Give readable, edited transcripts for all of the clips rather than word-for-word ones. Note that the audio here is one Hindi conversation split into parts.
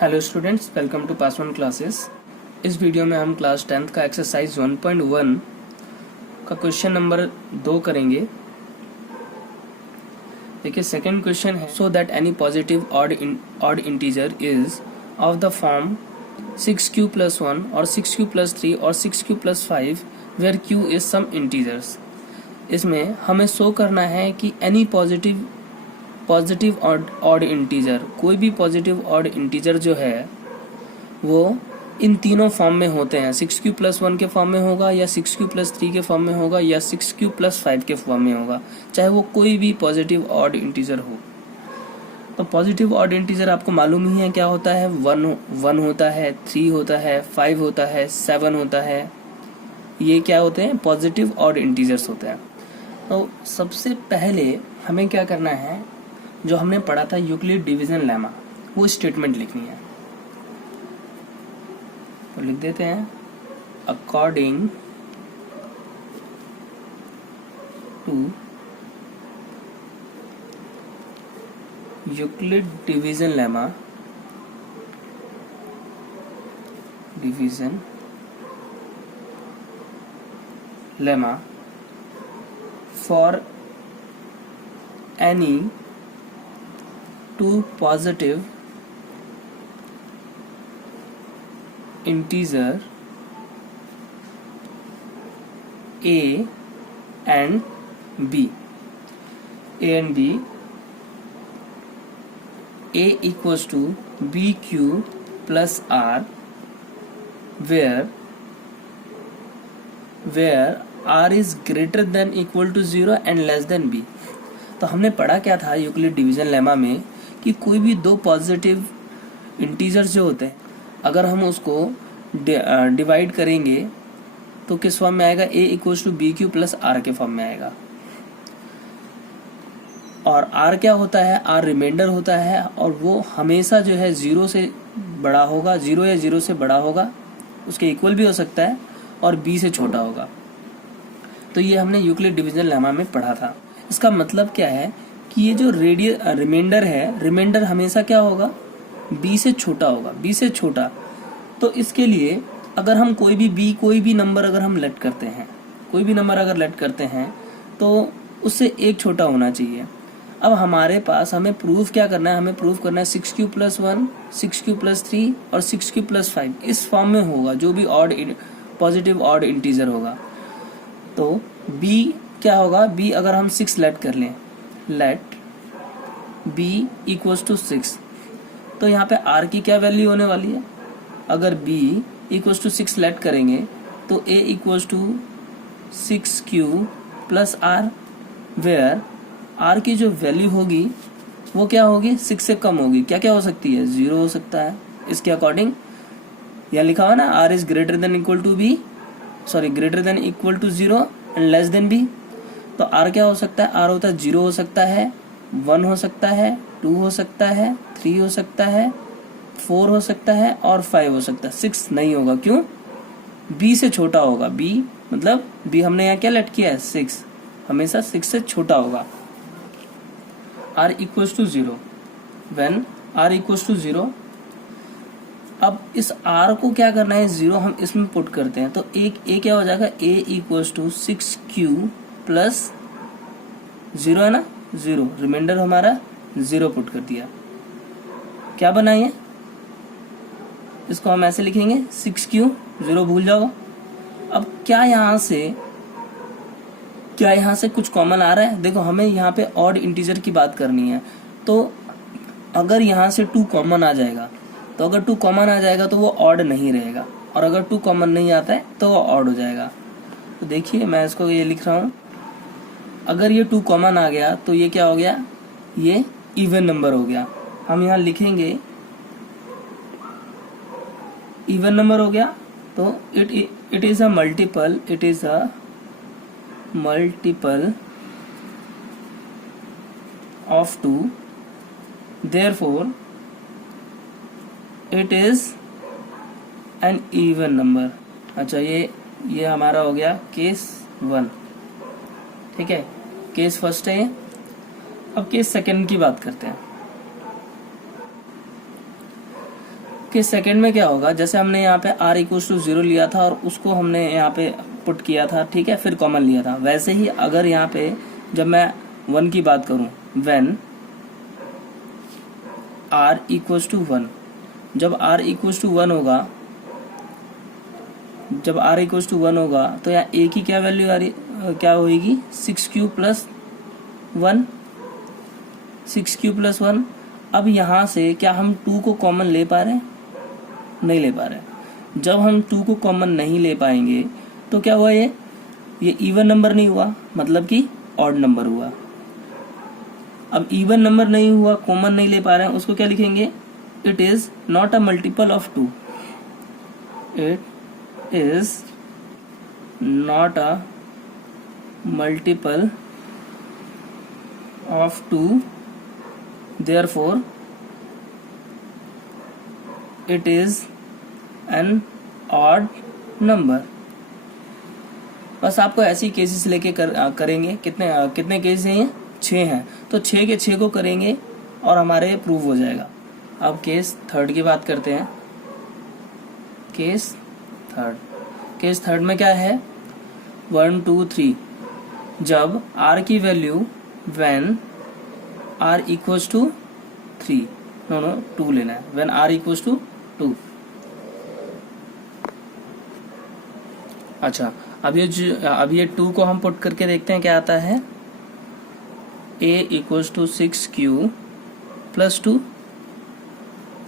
Hello students, welcome to pass one classes. इस वीडियो में हम क्लास 10th का एक्सरसाइज 1.1 का क्वेश्चन नंबर 2 करेंगे। देखिए, सेकंड क्वेश्चन है, so that any positive odd integer is of the form 6q + 1 और 6q + 3 और 6q + 5 where q is some integers. इसमें हमें शो करना है कि एनी पॉजिटिव ऑड इंटीजर, कोई भी पॉजिटिव ऑड इंटीजर जो है वो इन तीनों फॉर्म में होते हैं। 6q + 1 के फॉर्म में होगा, या 6q + 3 के फॉर्म में होगा, या 6q + 5 के फॉर्म में होगा, चाहे वो कोई भी पॉजिटिव ऑड इंटीजर हो। तो पॉजिटिव ऑड इंटीजर आपको मालूम ही है क्या होता है। 1 होता है, 3 होता है, 5 होता है, 7 होता है। ये क्या होते हैं? पॉजिटिव ऑड इंटीजर्स होते हैं। तो सबसे पहले हमें क्या करना है, जो हमने पढ़ा था यूक्लिड डिवीजन लेमा, वो स्टेटमेंट लिखनी है। तो लिख देते हैं, according to Euclid division lemma for any two positive integer a and b. A equals to bq plus r, where r is greater than equal to 0 and less than b. तो हमने पढ़ा क्या था यूक्लिड डिवीजन लेमा में कि कोई भी दो पॉजिटिव इंटीजर्स जो होते हैं, अगर हम उसको डिवाइड करेंगे तो किस फॉर्म में आएगा? a = bq + r के फॉर्म में आएगा। और r क्या होता है? r रिमाइंडर होता है, और वो हमेशा जो है 0 से बड़ा होगा, 0 या 0 से बड़ा होगा, उसके इक्वल भी हो सकता है, और b से छोटा होगा। तो ये हमने यूक्लिड डिवीजन लेमा में पढ़ा था। इसका मतलब क्या है कि ये जो रिमाइंडर है, रिमाइंडर हमेशा क्या होगा? b से छोटा होगा, b से छोटा। तो इसके लिए अगर हम कोई भी नंबर अगर हम लेट करते हैं, कोई भी नंबर अगर लेट करते हैं, तो उससे एक छोटा होना चाहिए। अब हमारे पास हमें प्रूफ क्या करना है? हमें प्रूफ करना है 6q + 1, 6q + 3 और 6q + 5 इस फॉर्म में होगा, जो भी पॉजिटिव ऑड इंटीजर होगा। तो b क्या होगा? b अगर हम 6 लेट कर लें, लेट b = 6, तो यहाँ पे r की क्या वैल्यू होने वाली है? अगर b = 6 लेट करेंगे तो a = 6q + r, where r की जो वैल्यू होगी वो क्या होगी? 6 से कम होगी। क्या क्या हो सकती है? 0 हो सकता है। इसके अकॉर्डिंग यहाँ लिखा हुआ ना, r is greater than equal to 0 and less than b। तो r क्या हो सकता है? r होता है 0 हो सकता है, 1 हो सकता है, 2 हो सकता है, 3 हो सकता है, 4 हो सकता है, और 5 हो सकता है। 6 नहीं होगा। क्यों? b से छोटा होगा। b मतलब b हमने यहाँ क्या लेट किया है? 6, हमेशा 6 से छोटा होगा। r = 0, when r = 0। अब इस r को क्या करना है? 0 हम इसमें पुट करते हैं, तो एक a क्या हो जाएगा? a = 6q + 0 है ना, 0 रिमाइंडर हमारा 0 पुट कर दिया। क्या बनाइए? इसको हम ऐसे लिखेंगे 6q, 0 भूल जाओ। अब क्या यहाँ से कुछ कॉमन आ रहा है? देखो, हमें यहाँ पे ऑड इंटीजर की बात करनी है, तो अगर यहाँ से 2 कॉमन आ जाएगा, तो अगर 2 कॉमन आ जाएगा तो वो ऑड नहीं रहेगा, और अगर 2 कॉमन नहीं आता है तो वो ऑड हो जाएगा। तो देखिए, मैं इसको ये लिख रहा हूँ, अगर ये 2 कॉमन आ गया तो ये क्या हो गया? ये इवन नंबर हो गया। हम यहाँ लिखेंगे इवन नंबर हो गया, तो it is a multiple of 2, therefore it is an even number. अच्छा, ये हमारा हो गया केस 1। ठीक है, केस फर्स्ट है। अब केस सेकंड की बात करते हैं। कि सेकंड में क्या होगा, जैसे हमने यहाँ पे r इक्वल टू 0 लिया था और उसको हमने यहाँ पे पुट किया था, ठीक है, फिर कॉमन लिया था, वैसे ही अगर यहाँ पे जब मैं 1 की बात करूं, व्हेन r इक्वल टू 1, जब r इक्वल टू 1 होगा, जब r इक्वल टू 1 होगा तो यहाँ a की क्या वैल्यू आ रही, क्या होगी, 6q प्लस 1, 6q प्लस 1। अब यहाँ से क्या हम 2 को कॉमन ले पा रहे हैं, नहीं ले पा रहे। जब हम 2 को कॉमन नहीं ले पाएंगे तो क्या हुआ, ये इवन नंबर नहीं हुआ, मतलब कि ऑड नंबर हुआ। अब इवन नंबर नहीं हुआ, कॉमन नहीं ले पा रहे हैं, उसको क्या लिखेंगे, it is not a multiple of 2, it is not a multiple of 2, therefore it is an odd number। बस आपको ऐसी केसेस लेके करेंगे। कितने केसेस हैं, ये 6 हैं, तो 6 के 6 को करेंगे और हमारे प्रूव हो जाएगा। अब केस थर्ड की बात करते हैं। केस थर्ड में क्या है, 1 2 3, जब r की value when r equals to 3, no 2 लेना है, व्हेन r इक्वल्स टू 2। अच्छा, अब ये 2 को हम पुट करके देखते हैं क्या आता है, a equals to 6q plus 2।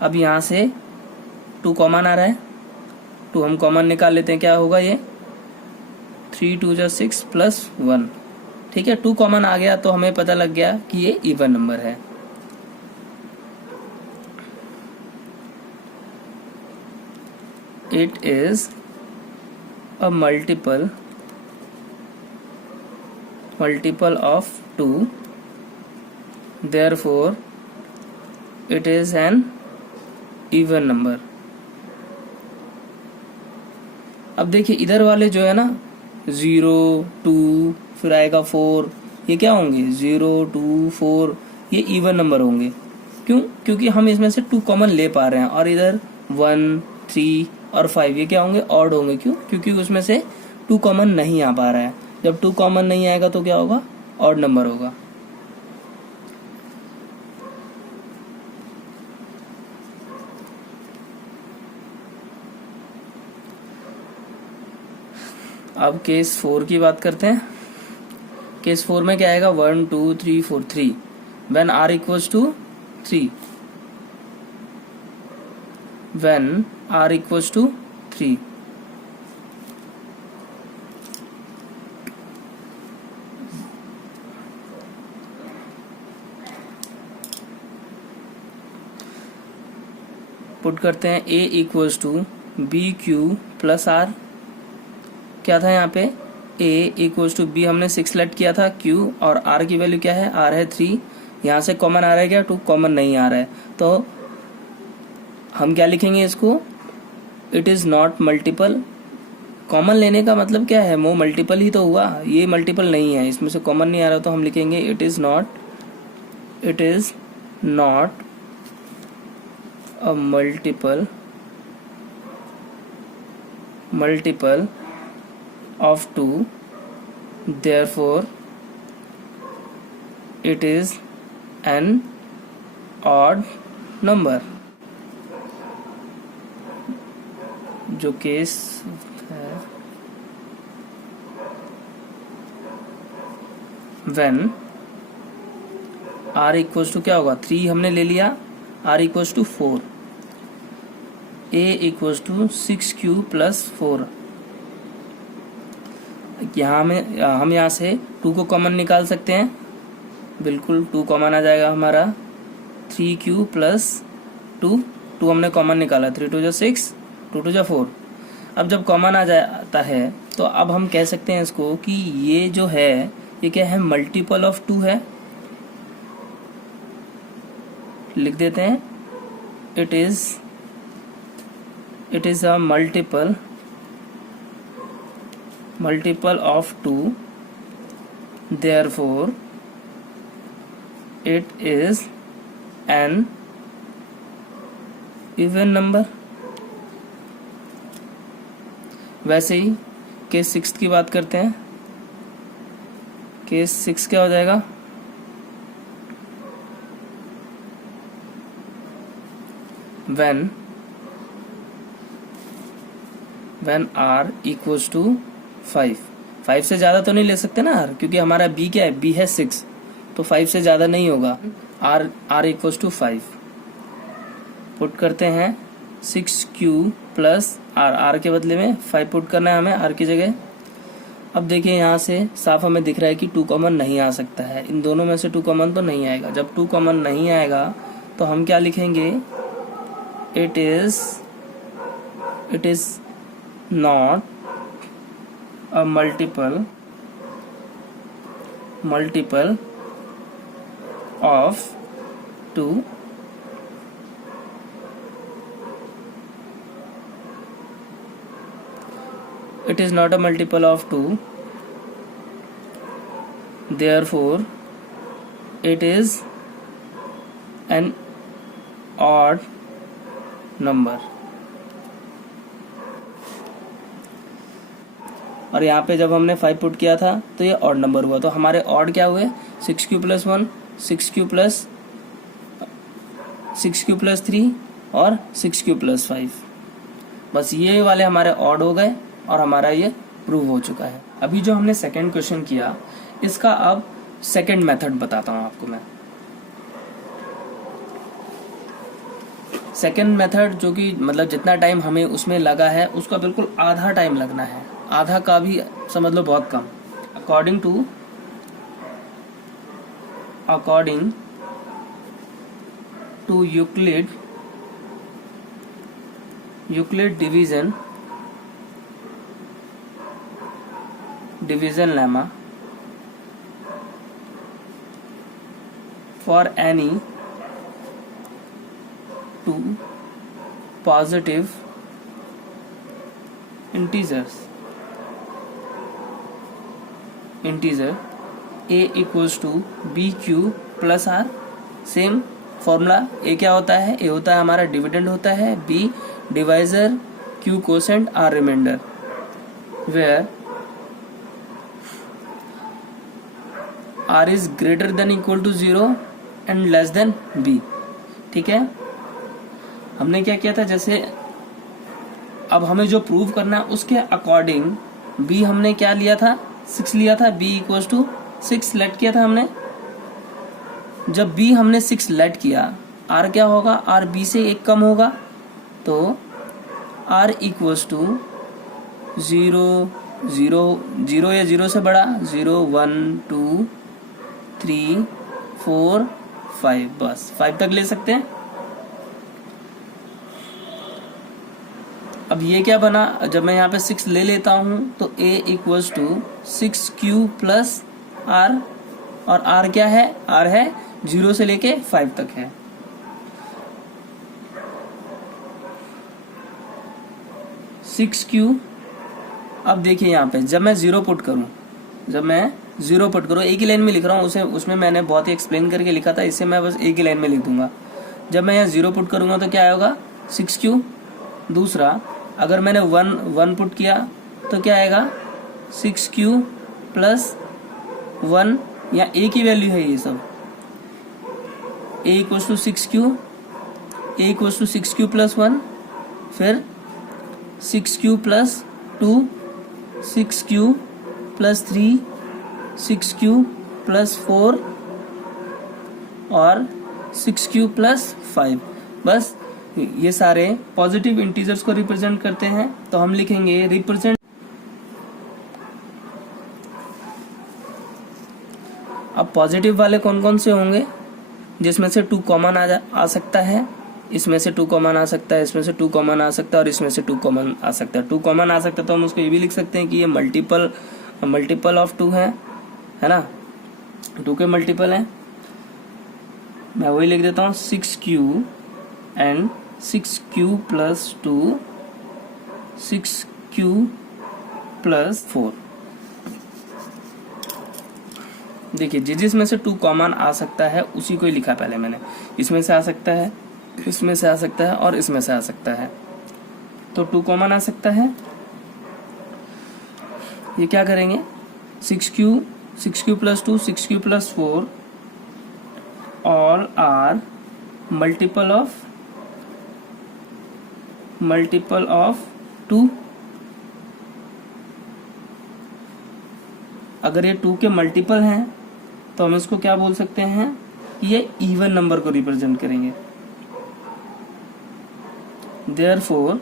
अब यहाँ से 2 कॉमन आ रहा है, 2 हम कॉमन निकाल लेते हैं, क्या होगा ये 3 2 जा 6 प्लस 1, ठीक है। 2 कॉमन आ गया तो हमें पता लग गया कि ये इवन नंबर है। It is a multiple of 2, therefore it is an even number. अब देखिए इधर वाले जो है ना 0 2 फिर आएगा 4, ये क्या होंगे 0 2 4, ये इवन नंबर होंगे। क्यों, क्योंकि हम इसमें से 2 कॉमन ले पा रहे हैं, और इधर 1 3 और 5 ये क्या होंगे, ऑड होंगे। क्यों, क्योंकि उसमें से 2 कॉमन नहीं आ पा रहा है। जब 2 कॉमन नहीं आएगा तो क्या होगा, ऑड नंबर होगा। अब केस 4 की बात करते हैं। केस 4 में क्या आएगा, 1 2 3 4 3, when r equals to 3, when r equals to 3। Put करते हैं a equals to B Q plus r। क्या था यहाँ पे, a इक्वल्स टू बी हमने 6 लेट किया था, q और r की वैल्यू क्या है, r है 3। यहाँ से कॉमन आ रहा है क्या, 2 कॉमन नहीं आ रहा है, तो हम क्या लिखेंगे इसको, it is not multiple. Common लेने का मतलब क्या है, वो मल्टीपल ही तो हुआ, ये मल्टीपल नहीं है, इसमें से कॉमन नहीं आ रहा, तो हम लिखेंगे it is not a multiple of 2, therefore it is an odd number। जो केस है when r इक्वल्स टू क्या होगा, 3 हमने ले लिया, r equals to 4, a equals to 6q plus 4। यहाँ में हम यहाँ से 2 को कॉमन निकाल सकते हैं, बिल्कुल 2 कॉमन आ जाएगा हमारा, 3q प्लस 2 हमने कॉमन निकाला, 3 2 जा 6 2 2 जा 4। अब जब कॉमन आ जाता है तो अब हम कह सकते हैं इसको कि ये जो है ये क्या है, मल्टीपल ऑफ 2 है। लिख देते हैं it is a multiple of 2, therefore it is an even number. वैसे ही केस 6 की बात करते हैं। केस 6 क्या हो जाएगा, when r इक्वल्स टू 5 से ज़्यादा तो नहीं ले सकते ना r, क्योंकि हमारा b क्या है, b है 6, तो 5 से ज़्यादा नहीं होगा। r इक्वल्स टू 5 पुट करते हैं 6q प्लस r के बदले में 5 पुट करना है हमें r की जगह। अब देखिए यहाँ से साफ हमें दिख रहा है कि 2 कॉमन नहीं आ सकता है, इन दोनों में से 2 कॉमन तो नहीं आएगा। जब 2 कॉमन नहीं आएगा तो हम क्या लिखेंगे, it is not a multiple of 2, it is not a multiple of 2, therefore it is an odd number. और यहाँ पे जब हमने 5 पुट किया था तो ये ऑड नंबर हुआ, तो हमारे ऑड क्या हुए, 6q प्लस 1, 6q प्लस 3 और 6q प्लस 5। बस ये वाले हमारे ऑड हो गए और हमारा ये प्रूव हो चुका है। अभी जो हमने सेकंड क्वेश्चन किया, इसका अब सेकंड मेथड बताता हूँ आपको मैं। सेकेंड मेथड जो कि मतलब जितना टाइम हमें उसमें लगा है उसका बिल्कुल आधा टाइम लगना है, आधा का भी समझ लो बहुत कम। According to Euclid division lemma for any 2 positive integer a equals to bq plus r। Same formula, a क्या होता है, a होता है हमारा डिविडेंड होता है, b divisor, q quotient, r remainder, where r is greater than equal to 0 and less than b। ठीक है, हमने क्या किया था, जैसे अब हमें जो प्रूव करना है उसके अकॉर्डिंग b हमने क्या लिया था, 6 लिया था, b इक्वल्स टू 6 लेट किया था हमने। जब b हमने 6 लेट किया, r क्या होगा, r b से 1 कम होगा, तो r इक्वल्स टू 0 0 या 0 से बड़ा, 0 1 2 3 4 5, बस 5 तक ले सकते हैं। अब ये क्या बना, जब मैं यहाँ पे 6 ले लेता हूँ तो a equals to 6q plus r, और r क्या है, r है 0 से लेके 5 तक है। Six Q. अब देखिए यहाँ पे जब मैं 0 पुट करूँ, एक ही लाइन में लिख रहा हूँ, उसमें मैंने बहुत ही एक्सप्लेन करके लिखा था, इसे मैं बस एक ही लाइन में लिख दूंगा। जब मैं यहाँ 0 पुट करूंगा तो क्या आएगा, 6q। दूसरा, अगर मैंने 1 पुट किया तो क्या आएगा, 6q प्लस 1, या a की वैल्यू है ये सब, a equals to 6q plus 1, फिर 6q plus 2, 6q plus 3, 6q plus 4 और 6q प्लस 5। बस ये सारे पॉजिटिव इंटीजर्स को रिप्रेजेंट करते हैं, तो हम लिखेंगे रिप्रेजेंट। अब पॉजिटिव वाले कौन कौन से होंगे, जिसमें से 2 कॉमन आ सकता है, इसमें से 2 कॉमन आ सकता है, इसमें से 2 कॉमन आ सकता है, और इसमें से 2 कॉमन आ सकता है। 2 कॉमन आ सकता है तो हम उसको ये भी लिख सकते हैं कि ये मल्टीपल ऑफ 2 है ना, 2 के मल्टीपल है। मैं वही लिख देता हूँ, 6q and 6q plus 2, 6q plus 4। देखिए जिसमें से 2 कॉमन आ सकता है उसी को ही लिखा पहले मैंने। इसमें से आ सकता है इसमें से आ सकता है और इसमें से आ सकता है, तो 2 कॉमन आ सकता है। ये क्या करेंगे, 6q plus 2, 6q plus 4 all are multiple of 2। अगर ये 2 के मल्टीपल हैं तो हम इसको क्या बोल सकते हैं, ये इवन नंबर को रिप्रेजेंट करेंगे। Therefore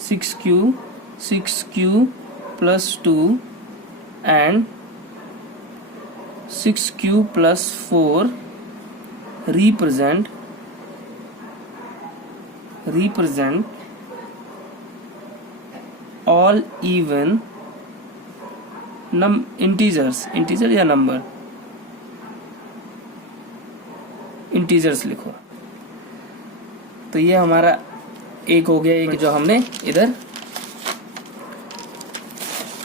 6q plus 2 and 6q plus 4 represent all even integer या नंबर, इंटीजर्स लिखो। तो ये हमारा एक हो गया, एक जो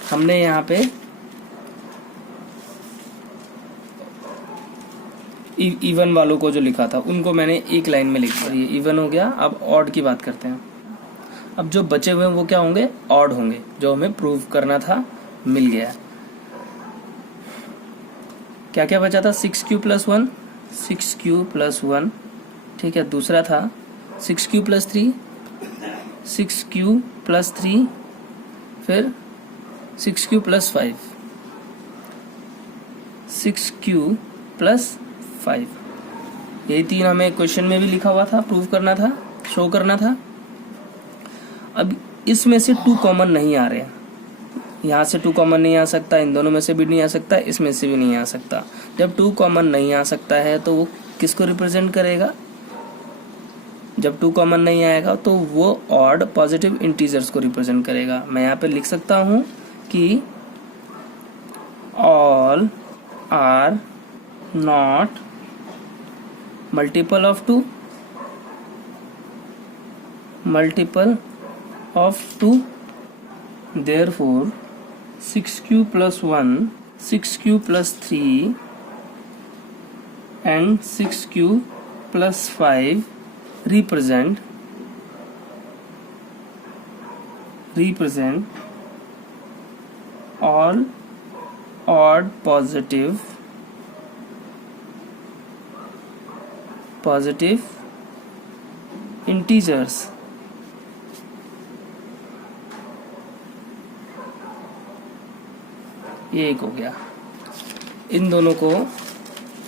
हमने यहाँ पे इवन वालों को जो लिखा था उनको मैंने एक लाइन में लिखा, और ये इवन हो गया। अब ऑड की बात करते हैं। अब जो बचे हुए हैं वो क्या होंगे, ऑड होंगे। जो हमें प्रूव करना था मिल गया। क्या क्या बचा था, 6q प्लस 1, ठीक है। दूसरा था 6q प्लस 3, 6q प्लस 3, फिर 6q प्लस 5, 6q प्लस 5। यही 3 हमें क्वेश्चन में भी लिखा हुआ था, प्रूव करना था, शो करना था। अब इसमें से 2 कॉमन नहीं आ रहे हैं, यहाँ से 2 कॉमन नहीं आ सकता, इन दोनों में से भी नहीं आ सकता, इसमें से भी नहीं आ सकता। जब 2 कॉमन नहीं आ सकता है तो वो किसको रिप्रेजेंट करेगा, जब 2 कॉमन नहीं आएगा तो वो ऑड पॉजिटिव इंटीजर्स को रिप्रेजेंट करेगा। मैं यहाँ पे लिख सकता हूँ कि all are not multiple of 2, therefore 6q plus 1, 6q plus 3 and 6q plus 5 represent all odd positive integers। ये एक हो गया। इन दोनों को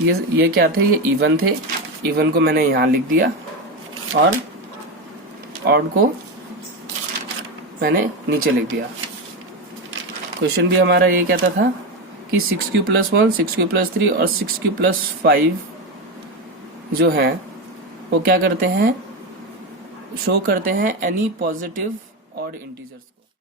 ये क्या थे, ये इवन थे। इवन को मैंने यहाँ लिख दिया और ऑड को मैंने नीचे लिख दिया। क्वेश्चन भी हमारा ये कहता था कि 6q प्लस 1, 6q प्लस 3 और 6q प्लस 5 जो हैं वो क्या करते हैं, शो करते हैं एनी पॉजिटिव ऑड इंटीजर्स।